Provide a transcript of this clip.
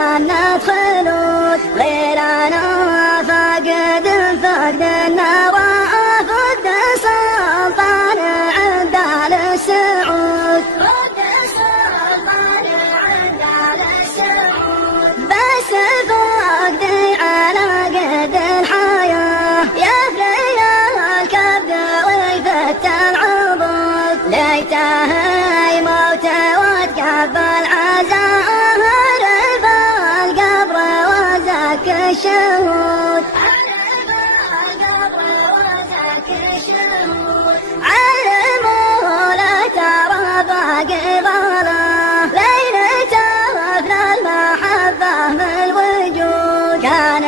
جنة خلود غيرنا فقد وافد سلطان عند آل سعود بس فقدي على قد الحياة يفري الكبد ويفت العضد ليته يموت وتقبل عزاء بالقبر وزك الشهود علموا لا ترى باقي ظلام ليلة أفنى المحبة من الوجود كان